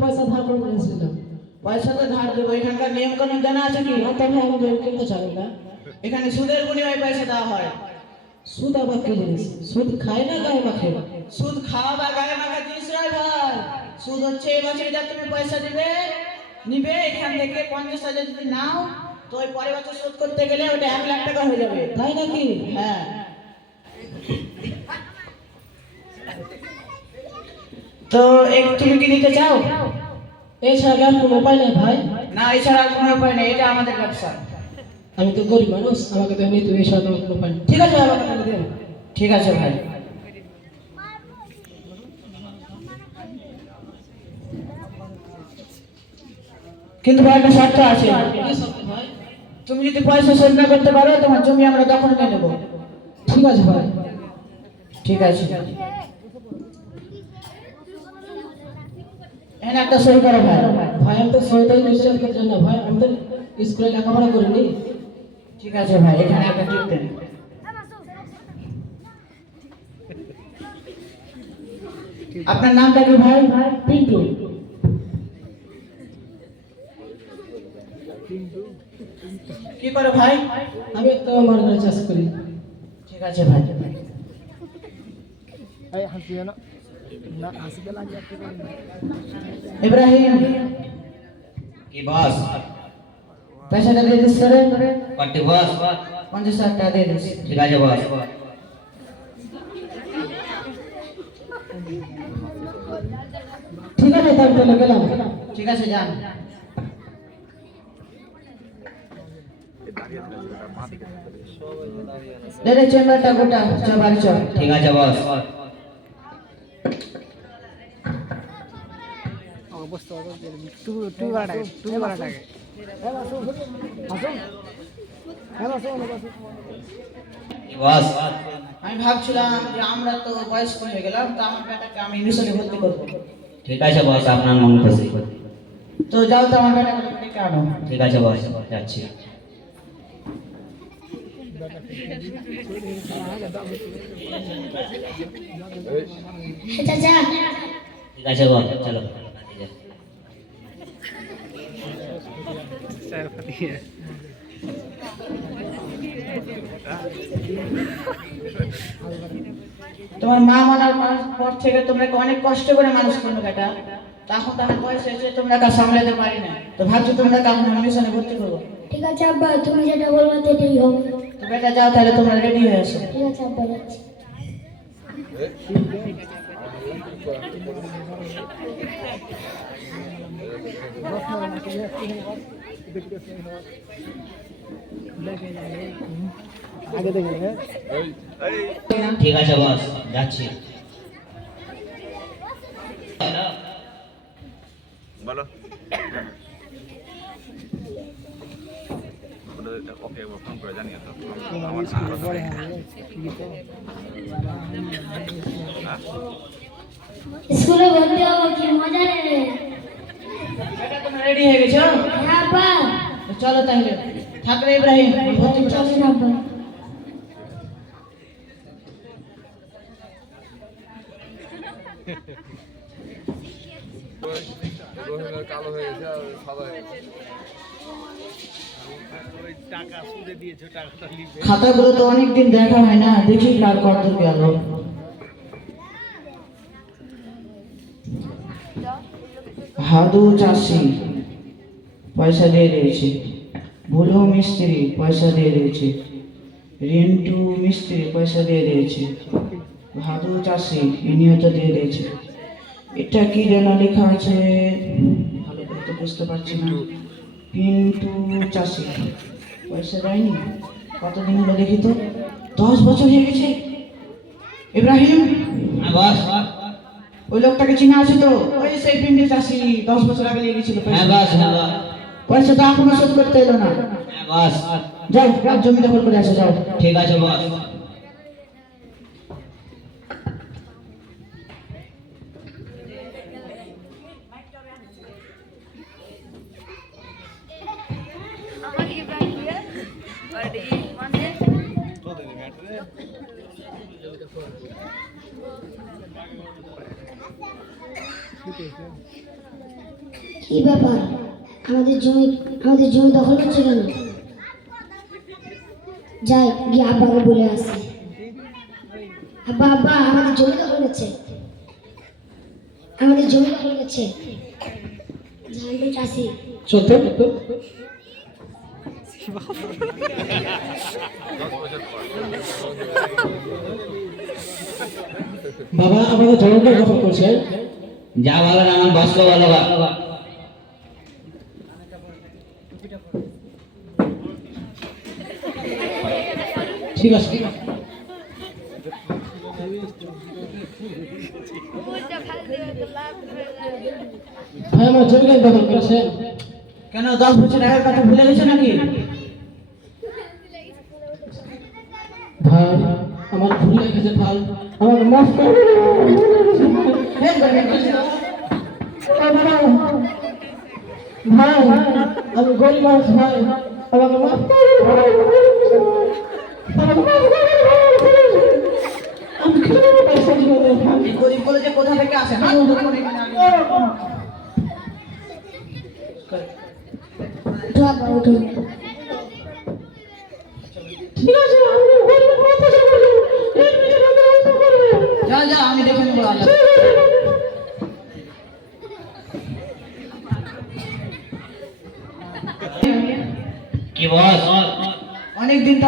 পয়সা ধার করে নিয়েছিলাম পয়সা তো ধার দেবো এখানকার নিয়ম কানুন জানা আছে কি? না তবে আমি ব্যাংক কিনতে চাই না। এখানে সুদের বিনিময়ে পয়সা দেওয়া হয়। সুদ আবার কি জিনিস সুদ খায় না গায়ে মাখে? সুদ খাওয়া বা গায়ে মাখা জিনিস নয় ভাই। সুদ হচ্ছে এই বছরে যা তুমি পয়সা দিবে নিবে এখান থেকে পঞ্চাশ হাজার যদি নাও তো ওই পরের বছর শোধ করতে গেলে ওটা এক লাখ টাকা হয়ে যাবে। তাই নাকি? হ্যাঁ। তো এক তুমি কি নিতে চাও? এছাড়া আর কোনো উপায় নেই ভাই। না এছাড়া আর কোনো উপায় নেই এটা আমাদের ব্যবসা। আমি তো গরিব মানুষ আমাকে তো নিতে এছাড়া কোনো উপায় নেই। ঠিক আছে আমাকে তাহলে দেন ঠিক আছে ভাই। কিন্তু ভাই একটা শর্ত আছে। ভাই তুমি যদি পয়সা শোধ না করতে পারো তোমার জমি আমরা দখল নিয়ে নেব। ঠিক আছে ভাই। ঠিক আছে। এখানে একটা সই করো ভাই। ভাই আমি তো সৈতাই নিশ্চয় করছেন না ভাই আমি তো স্কুলে লেখাপড়া করিনি। ঠিক আছে ভাই এখানে একটা টিপ দেন। আপনার নামটা কি ভাই? পিন্টু। কি করে ভাই? আমি তো মার্কেটে চাষ করি। ঠিক আছে ভাই। ইব্রাহিম কি বস? পয়সাটা দিয়ে দিস করে। Party boss? পঞ্চাশ হাজার টাকা দিয়ে দিস। ঠিক আছে বস। ঠিক আছে তাহলে তাহলে গেলাম। ঠিক আছে যান। চেম্বারটা গোটা চ বাড়ি চ ঠিক আছে বস। কি বস। আমি ভাবছিলাম যে আমরা তো বয়স্ক হয়ে গেলাম তো আমার বেটাকে আমি মিশনে ভর্তি করব। ঠিক আছে বস আপনার মন খুশি। তো যাও তো আমার বেটাকে ডেকে আনো। ঠিক আছে বস যাচ্ছি। চাচা। ঠিক আছে বস চলো। তোমার মা মানার পর- পর থেকে তোমরা অনেক কষ্ট করে মানুষ করল বেটা? তখন তাদের বয়স হয়েছে তোমরা কাজ সামলাতে পারি না তো ভাবছ তোমরা কেমন মিশনে ভর্তি করব ঠিক আছে আব্বা তুমি যেটা বলব সেটাই হবে তো বেটা যাও তাহলে তোমরা রেডি হয়ে আসো ঠিক আছে আব্বা যাচ্ছি। ঠিক আছে বস যাচ্ছি বলো ওকে ফোন করে জানিয়ে তো আমার স্কুলে ভর্তি হব কি মজা রে বেটা তোমরা রেডি হয়ে গেছো হ্যাঁ আব্বা চলো তাহলে থাকলে ইব্রাহিম খাতাগুলো তো অনেকদিন দেখা হয় না, দেখি কার কত গেল। হাদু চাষি। পয়সা দিয়ে দিয়েছে ভুলু মিস্ত্রি পয়সা দিয়ে দিয়েছে রিন্টু মিস্ত্রি পয়সা দিয়ে দিয়েছে ভাদু চাষি ইনিও তো দিয়ে দিয়েছে এটা কি যেন লেখা আছে? ভালো করে তো বুঝতে পারছি না। পিন্টু চাষি। পয়সা দেয়নি? কতদিন হলো দেখি তো। দশ বছর হয়ে গেছে। ইব্রাহিম? হ্যাঁ বস। ওই লোকটাকে চিনা আছে তো? ওই সেই পিন্টু চাষি দশ বছর আগে নিয়ে গেছিল হ্যাঁ পয়সা। বস হ্যাঁ করতে হ্যাঁ, বস। যাও জমি দখল করে আসো যাও। ঠিক আছে বস। কি ব্যাপার? আমাদের জমি আমাদের জমি দখল হচ্ছে কেন? যাই, গিয়ে আব্বাকে বলে আসি। আব্বা আব্বা, আমাদের জমি দখল হচ্ছে আমাদের জমি দখল হচ্ছে বাবা আমাদের জমিটা দখল করছে। যা বলার আমার বসকে বলো বাবা। ঠিক আছে। ভাই আমার জমিটা দখল করেছে কেন দশ বছর আগের কথা ভুলে গেছে নাকি? ভাই আমার ভুল হয়ে গেছে ভাই। আমাকে মাফ করে ভাই, আমি গরিব মানুষ ভাই। আমাকে মাফ করে গরিব বলে যে কোথা থেকে আসে উঠো ঠিক আছে আমি গরিব মাফ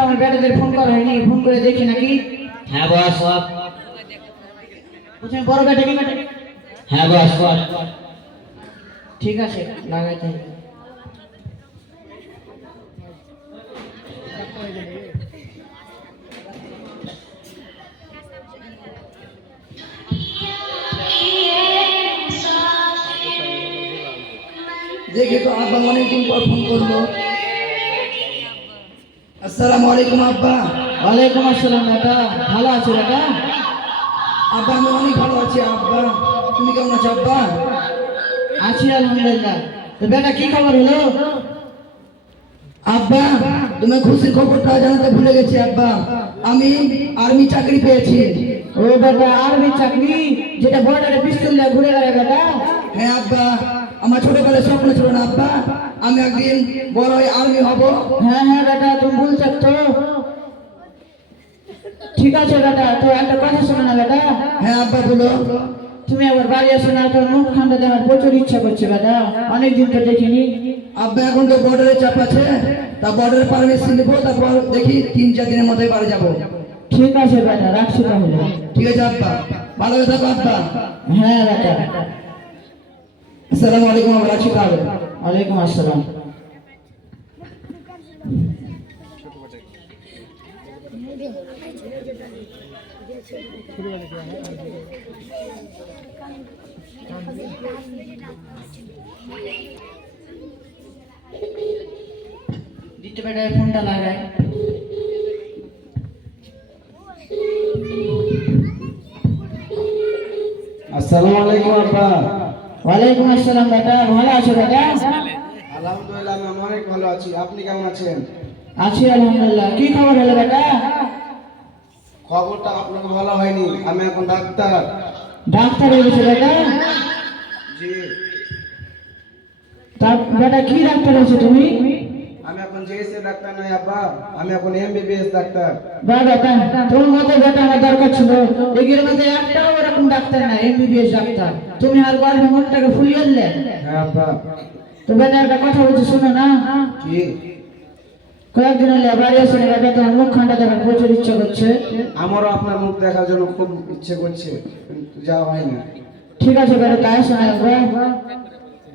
আমার বেটাদের ফোন করা হয়নি ফোন করে দেখি নাকি। হ্যাঁ বস। প্রথমে বড় বেটাকে হ্যাঁ বস বস। ঠিক আছে লাগাইতে দেখে তো আব্বা অনেকদিন পর ফোন করল। আসসালামু আলাইকুম আব্বা। ওয়ালাইকুম আসসালাম বেটা ভালো আছো বেটা আব্বা আমি অনেক ভালো আছি আব্বা। তুমি কেমন আছো আব্বা? আছি আলহামদুলিল্লাহ। তো বেটা কি খবর হলো? আব্বা তুমি খুশির খবরটা জানাতে ভুলে গেছি আব্বা। আমি আর্মি চাকরি পেয়েছি। ও বেটা আর্মি চাকরি? যেটা বর্ডারে পিস্তল ঘুরে গেলে বেটা? হ্যাঁ আব্বা। আমার ছোটবেলার স্বপ্ন ছিল না আব্বা। আমি একদিন বড় হয়ে আর্মি হব। হ্যাঁ হ্যাঁ বেটা তুমি বলছো তো। ঠিক আছে বেটা তো একটা কথা শোনো না বেটা। হ্যাঁ আব্বা বলো। তুমি আবার বাড়ি আসো না তোর মুখ খানটা দেখার প্রচুর ইচ্ছা করছে বেটা। অনেকদিন তো দেখিনি। আব্বা এখন তো বর্ডারে চাপ আছে। তা বর্ডারে পারমিশন নেব তারপর দেখি তিন চার দিনের মধ্যে বাড়ি যাব। ঠিক আছে বেটা রাখছি তাহলে। ঠিক আছে আব্বা। ভালো থাকো আব্বা। হ্যাঁ বেটা। আসসালামু আলাইকুম আব্বা রাখছি তাহলে। ওয়ালাইকুম আসসালাম। দিতে বেটা ফোনটা লাগায়। আসসালামু আলাইকুম আব্বা। ওয়ালাইকুম আসসালাম বেটা ভালো আছো বেটা? আলহামদুলিল্লাহ আমি অনেক ভালো আছি। আপনি কেমন আছেন? আছি আলহামদুলিল্লাহ। কি খবর হলো বেটা? খবরটা আপনাকে ভালো হয়নি। আমি এখন ডাক্তার। ডাক্তার হয়েছে বেটা? জি। তা বেটা কি ডাক্তার হয়েছে তুমি? আমি এখন জেএসএ ডাক্তার নয় আব্বা। আমি এখন এমবিবিএস ডাক্তার। বা বেটা তোর মতো বেটা আমার দরকার ছিল। এগিয়ে মধ্যে একটাও এরকম ডাক্তার না এমবিবিএস ডাক্তার। তুমি আর গর্ভে মুখটাকে ফুলিয়ে দিলে? হ্যাঁ তো বেটা একটা কথা বলছি শোনো না। কয়েকদিন হলে বাড়ি আসে না বেটা তোমার মুখখানটা দেখার প্রচুর ইচ্ছা করছে। আমারও আপনার মুখ দেখার জন্য খুব ইচ্ছে করছে যাওয়া হয় না। ঠিক আছে বেটা তাই শোনা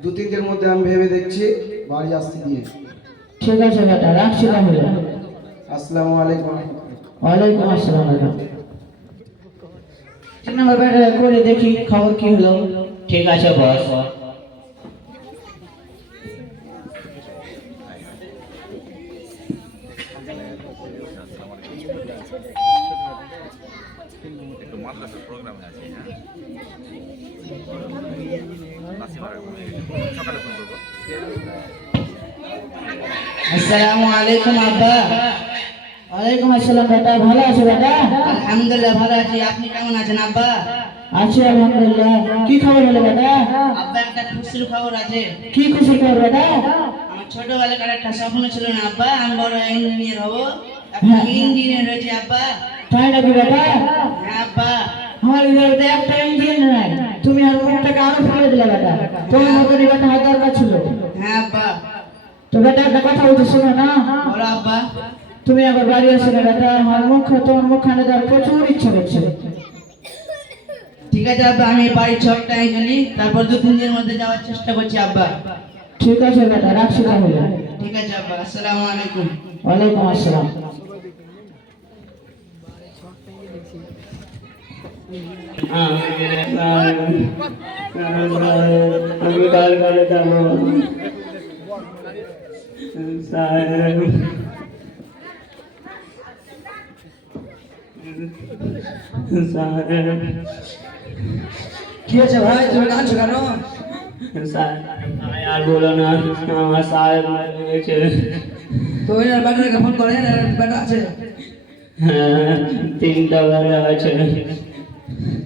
দু তিন দিনের মধ্যে আমি ভেবে দেখছি বাড়ি আসতে গিয়ে। ঠিক আছে বেটা রাখছি তাহলে। আসসালামু আলাইকুম। ওয়ালাইকুম আসসালাম। নম্বর করে দেখি খবর কি হলো। ঠিক আছে বস। আসসালামু আলাইকুম আব্বা। ওয়ালাইকুম আসসালাম বেটা ভালো আছো বেটা? আলহামদুলিল্লাহ ভালো আছি। আপনি কেমন আছেন আব্বা? আছে আলহামদুলিল্লাহ। কি খবর হলো বেটা? আব্বা একটা খুশির খবর আছে। কি খুশি খবর বেটা? আমার ছোটবেলাকার একটা স্বপ্ন ছিল না আব্বা। আমি বড় ইঞ্জিনিয়ার হব। এখন ইঞ্জিনিয়ার হয়েছে আব্বা। তাই নাকি বেটা? হ্যাঁ আব্বা। আমার হৃদয়তে একটা ইঞ্জিন নাই। তুমি আর মুখটাকে আরও ফুলে দিলে বেটা। তোমার মতনই বেটা হাত দরকার ছিল। হ্যাঁ আব্বা। তো বেটা একটা কথা বলছি শোনো না। বলো আব্বা। তুমি একবার বাড়ি আসো না বেটা আমার মুখ তোমার মুখখানে দেওয়ার প্রচুর ইচ্ছা করছে। ঠিক আছে আব্বা আমি বাড়ির ছকটায় গেলি তারপর দু তিন দিনের মধ্যে যাওয়ার চেষ্টা করছি আব্বা। ঠিক আছে বেটা রাখছি তাহলে। ঠিক আছে আব্বা আসসালামু আলাইকুম। ওয়ালাইকুম আসসালাম। আমি কাল করে যাব সাহেব সাহেব কি হয়েছে ভাই? তুমি কাঁদছো কেন? সাহেব আর বলো না আমার মারা গেছে তো ওই ব্যাটাকে ফোন করে ব্যাটা আছে? হ্যাঁ তিনটা বেলা আছে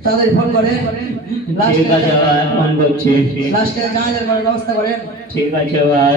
তাড়াতাড়ি ফোন করে। ঠিক আছে ভাই ফোন করছি। লাস্টে জাহাজের করার ব্যবস্থা করেন? ঠিক আছে ভাই।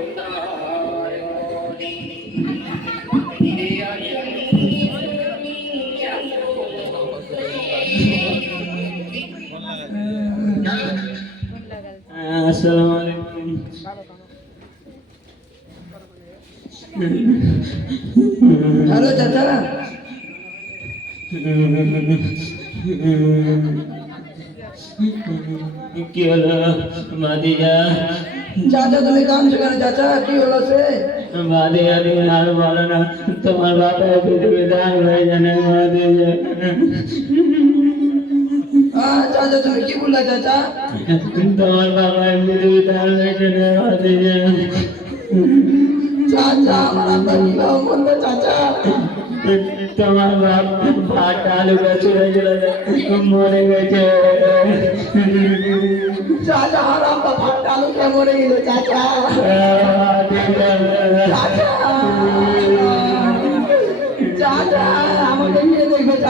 হ্যালো চাচা কি হলো মাদিজা চাচা তুমি কাঁদছো কেন চাচা কি হলো সে মাদিজা তুমি আর বলো না তোমার বাপের পৃথিবী দান হয়ে জানে মাদিজা হ্যাঁ চাচা তুমি কি বললে চাচা তোমার বাবা পৃথিবী দান হয়ে জানে মাদিজা চাচা আমার আব্বা কি বাবা বলল চাচা। তোমার বাপ ভাত আলু গাছ মরে গেছে। চাচা আমার আব্বা আলু খেয়ে মরে গেল চাচা।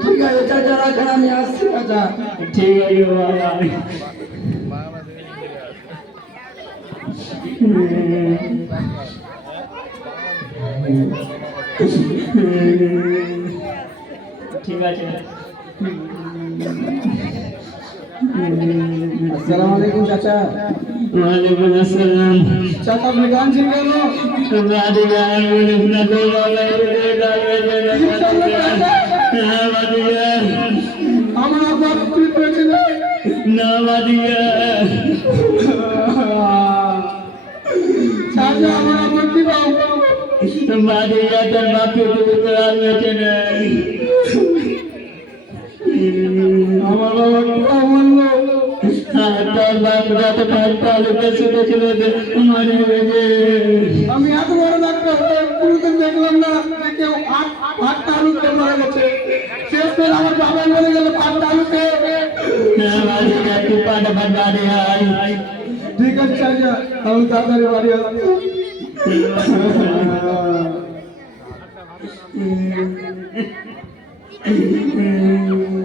ঠিক আছে চাচা। ঠিক আছে ঠিক আছে আসসালামু আলাইকুম চাচা ওয়ালাইকুম আসসালাম আপনি গান বলে না তো বাবা রে দাঁড়িয়ে না বাদিয়া না বাদিয়া চাচা আমার কি বাবা বাদিয়া তোর বাপকে তুমি আর বেঁচে আমার বাবা কি বলল তোর বাপ যত ভাত তালুকে মরে গেছে আমি এত বড় ডাক্তার দেখলাম না কেউ ভাত আলু খেয়ে মারা গেছে। শেষ করে আমার বাবা মরে গেল বাড়ি আয় ঠিক আছে আমি তাড়াতাড়ি বাড়ি আসছি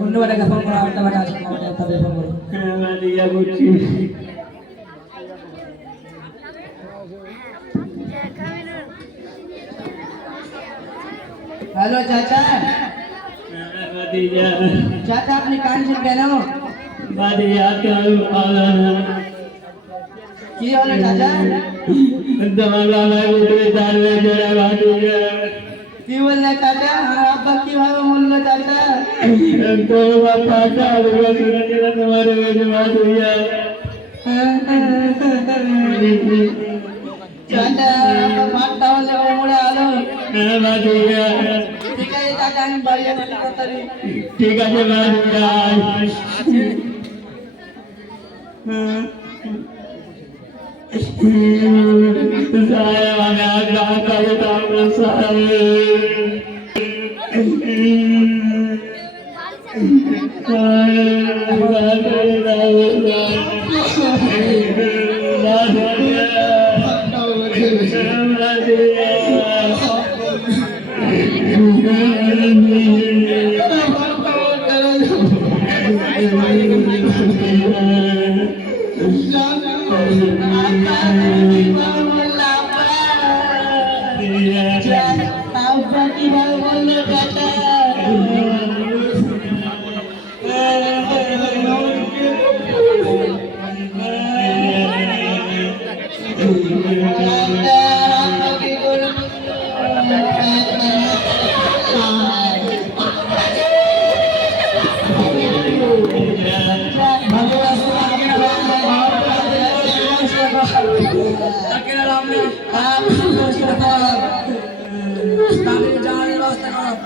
অন্য বেটাকে ফোন করো একটা বেটা আছে আমার ফোন করো। বাদিয়া করছি হ্যালো চাচা বাদিয়া চাচা আপনি কাঁদছেন কেন বাদিয়া কেউ ভালো না কি হলো চাচা তোমার বাবা উঠে দাঁড়িয়ে জোড়া বাদিয়া কি বললে চাচা আমার আব্বা কীভাবে মরলো চাচা তোর বাবা কাজ করে তোমার বেশি মাতুয়া চাচা আমার ভাতটা হলে ও মরে আলো হ্যাঁ মাতুয়া ঠিক আছে চাচা আমি বাড়ি যাচ্ছি তাড়াতাড়ি ঠিক আছে মাতুয়া সাহেব আমি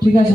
ঠিক আছে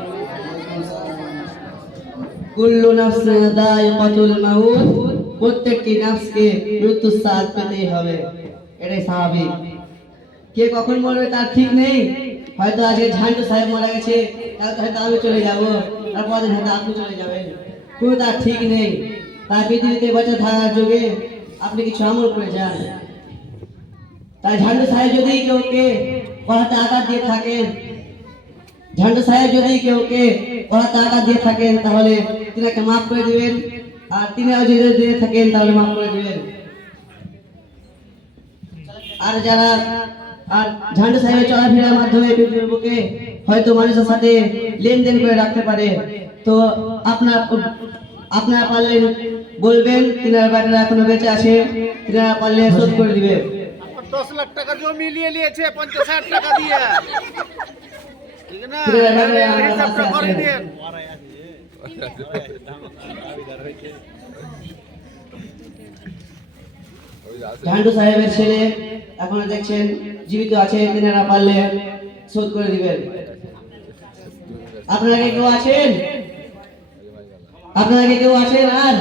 কুল্লু নাফসিন দায়িকাতুল মাউত, প্রত্যেকটি নাফসকে মৃত্যুর স্বাদ পেতেই হবে। এটাই স্বাভাবিক। কে কখন মরবে তার ঠিক নেই? হয়তো আজকে ঝান্ডু সাহেব মারা গেছে কালকে হয়তো আমি চলে যাব। তারপর দিন হয়তো আপনি চলে যাবেন। কোনো তার ঠিক নেই। তার পৃথিবীতে বেঁচে থাকার যুগে আপনি কিছু আমল করে যান। তাই ঝান্ডু সাহেব যদি কেউকে পড়াতে আঘাত দিয়ে থাকেন, ঝান্ডু সাহেব যদি কেউকে পড়াতে আঘাত দিয়ে থাকেন, তাহলে তিনাকে মাফ করে দিবেন। আর তিনিও যদি দিয়ে থাকেন তাহলে মাফ করে দিবেন। আর যারা আর ঝান্ডু সাহেবের চলাফেরার মাধ্যমে পৃথিবীর বুকে হয়তো মানুষের সাথে লেনদেন করে রাখতে পারে তো আপনার আপনারা পারলে বলবেন তিনার ব্যাটারা এখনও বেঁচে আছে তিনারা পারলে শোধ করে দিবে। দশ লাখ টাকা জমি নিয়ে নিয়েছে পঞ্চাশ হাজার টাকা দিয়ে। ঠিক না? ঝান্ডু সাহেবের ছেলে, এখনও দেখছেন, জীবিত আছে তিনারা পারলে শোধ করে দিবেন। আপনারা কি কেউ আছেন? আপনারা কি কেউ আছেন আর?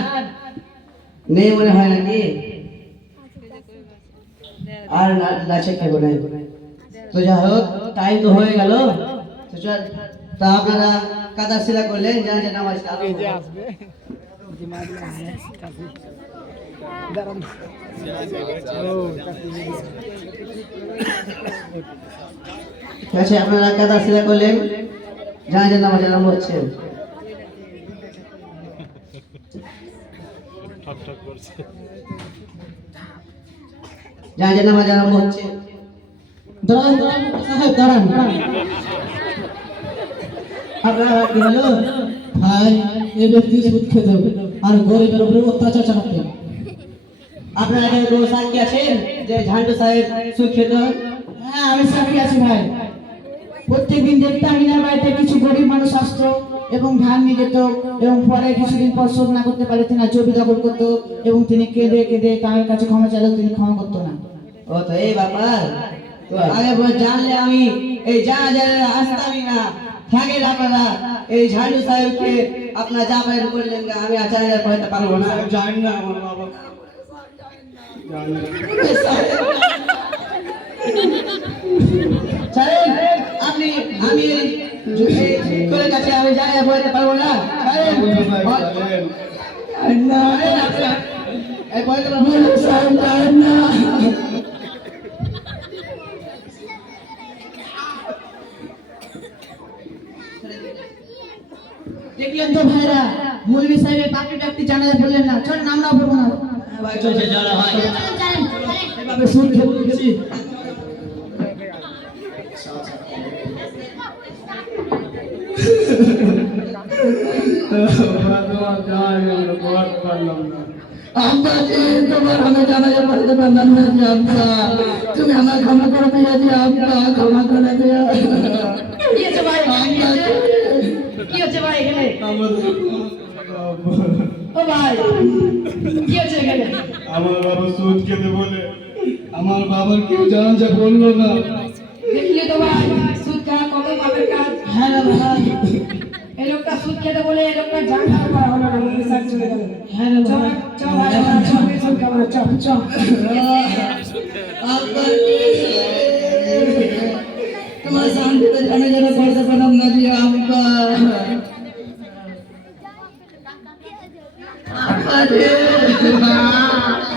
নেই মনে হয় নাকি? আর নাচে কেউ নেই। তো যাই হোক টাইম তো হয়ে গেল। তা আপনারা কাদা শিলা করলেন যা যা নামাজ আসবে। ঠিক আছে আপনারা কাদা শিলা করলেন যা যা নামাজ আরম্ভ হচ্ছে। যা যা নামাজ আরম্ভ হচ্ছে। দাঁড়ান দাঁড়ান সাহেব দাঁড়ান। কিছু গরিব মানুষ আসতো এবং ধান নিয়ে যেত এবং পরে কিছুদিন পর শোধ না করতে পারে না জমি দখল করতো এবং তিনি কেঁদে কেঁদে তার কাছে ক্ষমা চাইলেও তিনি ক্ষমা করতো না ও তো এই ব্যাপার। আগে জানলে আমি এই যা জানা আসতামই না থাকেন আপনারা। এই ঝান্ডু সাহেবকে আপনার বাইরে করলেন না, আমি আচার্য করতে পারব না। জানি না আমার বাবা। আপনি আমি এই এই কাছে আমি যাই বলতে পারব না। না। বলতে পারব না জানি না। দেখলেন তো ভাইরা মৌলভী সাহেবের বাকি ব্যক্তি জানা বললেন না। চল বলব না। চলো এভাবে সুদ আমরা পারলাম না। আব্বা যে তোমার আমি জানাজা পড়তে পারলাম না যে তুমি আমার ক্ষমা করে দিয়ে যে আব্বা ক্ষমা করে দিয়ে কি হচ্ছে ভাই? কি হচ্ছে ভাই এখানে? ও ভাই কি এখানে আমার বাবা সুদ খেতে বলে আমার বাবার কেউ জানাজা বলল না। দেখলি তো ভাই সুদ খাওয়া কত পাপের কাজ। হ্যাঁ রে ভাই। এই লোকটা সুদ খেতে বলে এই লোকটা জানা করা হলো না মুখে সাথ চলে গেল। হ্যাঁ রে ভাই। চল ভাই খাব না, চল চল আব্বা তোমার শান্তিতে জানাজা পড়তে পারলাম না যে আব্বা। अरे वाह